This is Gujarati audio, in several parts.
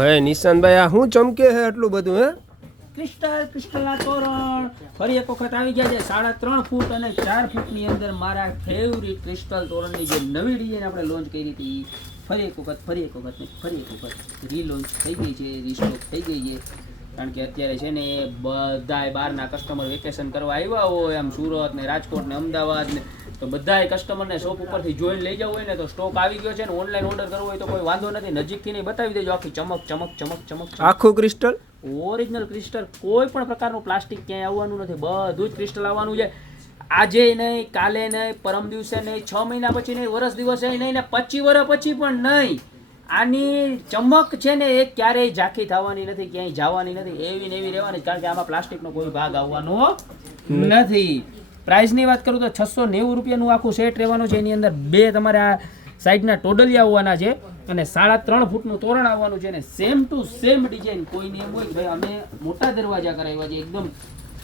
હે નિશાનભાઈ, આ શું ચમકે છે આટલું બધું, હે? ક્રિસ્ટલ, ક્રિસ્ટલના તોરણ. ફરી એક વખત આવી ગયા છે. સાડા ત્રણ ફૂટ અને ચાર ફૂટની અંદર મારા ફેવરિટ ક્રિસ્ટલ તોરણની જે નવી ડિઝાઇન આપણે લોન્ચ કરી હતી, ફરી એક વખત, ફરી એક વખત, ફરી એક વખત રીલોન્ચ થઈ ગઈ છે રીસ્ટોક થઈ ગઈ છે. કારણ કે અત્યારે છે ને એ બધાય બહારના કસ્ટમર વેકેશન કરવા આવ્યા હોય આમ સુરત ને રાજકોટ ને અમદાવાદ ને તો બધાય કસ્ટમરને શોપ ઉપરથી જોઈને લઈ જવું હોય ને તો સ્ટોક આવી ગયો છે ને ઓનલાઈન ઓર્ડર કરવો હોય તો કોઈ વાંધો નથી નજીકથી નહીં બતાવી દેજો આખી ચમક ચમક ચમક ચમક આખું ક્રિસ્ટલ ઓરિજિનલ ક્રિસ્ટલ કોઈ પણ પ્રકારનું પ્લાસ્ટિક ક્યાંય આવવાનું નથી બધું જ ક્રિસ્ટલ આવવાનું છે. આજે નહીં કાલે નહીં પરમ દિવસે નહીં છ મહિના પછી નહીં વર્ષ દિવસે નહીં ને પચી વર્ષ પછી પણ નહીં. આની ચમક છે ને એ ક્યારેય ઝાંખી થવાની નથી ક્યાંય જવાની નથી. એવી ને એવી રહેવાની કારણ કે આમાં પ્લાસ્ટિકનો કોઈ ભાગ આવવાનો નથી. પ્રાઇસની વાત કરું તો છસો નેવું રૂપિયાનું આખું સેટ રહેવાનું છે. એની અંદર બે તમારે આ સાઈડના ટોડલિયા આવવાના છે અને સાડા ત્રણ ફૂટનું તોરણ આવવાનું છે અને સેમ ટુ સેમ ડિઝાઇન કોઈને એમ હોય ભાઈ અમે મોટા દરવાજા કરાવ્યા છે એકદમ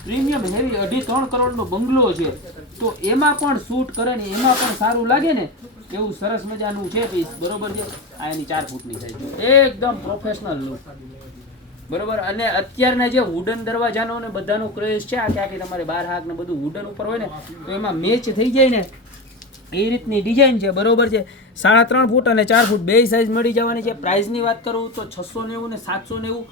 પ્રીમિયમ હેવી અઢી ત્રણ કરોડનો બંગલો છે. તો એમાં પણ શૂટ કરે ને એમાં પણ સારું લાગે ને એવું સરસ મજાનું છે પીસ બરોબર છે? આ એની ચાર ફૂટની સાઈઝ એકદમ પ્રોફેશનલ લુક બરોબર? અને અત્યારના જે વુડન દરવાજાનો ને બધાનો ક્રેઝ છે, આ ક્યાંક તમારે બાર હાક ને બધું વુડન ઉપર હોય ને, તો એમાં મેચ થઈ જાય ને, એ રીતની ડિઝાઇન છે. બરોબર છે? સાડા ત્રણ ફૂટ અને ચાર ફૂટ બે સાઇઝ મળી જવાની છે. પ્રાઇઝની વાત કરું તો છસો નેવું ને સાતસો નેવું.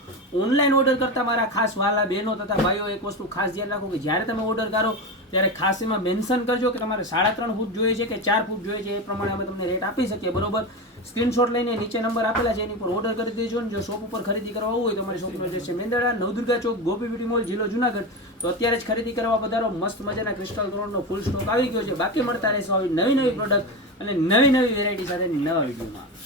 ઓનલાઈન ઓર્ડર કરતા મારા ખાસ વાલા, બહેનો તથા ભાઈઓ એક વસ્તુ ખાસ ધ્યાન રાખો કે જ્યારે તમે ઓર્ડર કરો ત્યારે ખાસ એમાં મેન્શન કરજો કે તમારે સાડા ત્રણ ફૂટ જોઈએ છે કે ચાર ફૂટ જોઈએ છે. એ પ્રમાણે અમે તમને રેટ આપી શકીએ, બરોબર? સ્ક્રીનશોટ લઈને નીચે નંબર આપેલા છે, એની પર ઓર્ડર કરી દેજો ને જો શોપ ઉપર ખરીદી કરવા હોય તો અમારી શોપનો એડ્રેસ છે મેંદડા નવદુર્ગા ચોક, ગોપી બ્યુટી મોલ જિલ્લો જુનાગઢ. તો અત્યારે જ ખરીદી કરવા પધારો. મસ્ત મજાના ક્રિસ્ટલ કરોડનો ફૂલ સ્ટોક આવી ગયો છે. બાકી મળતા રહેશે આવી નવી નવી પ્રોડક્ટ અને નવી નવી વેરાયટી સાથે નવા વિડીયોમાં.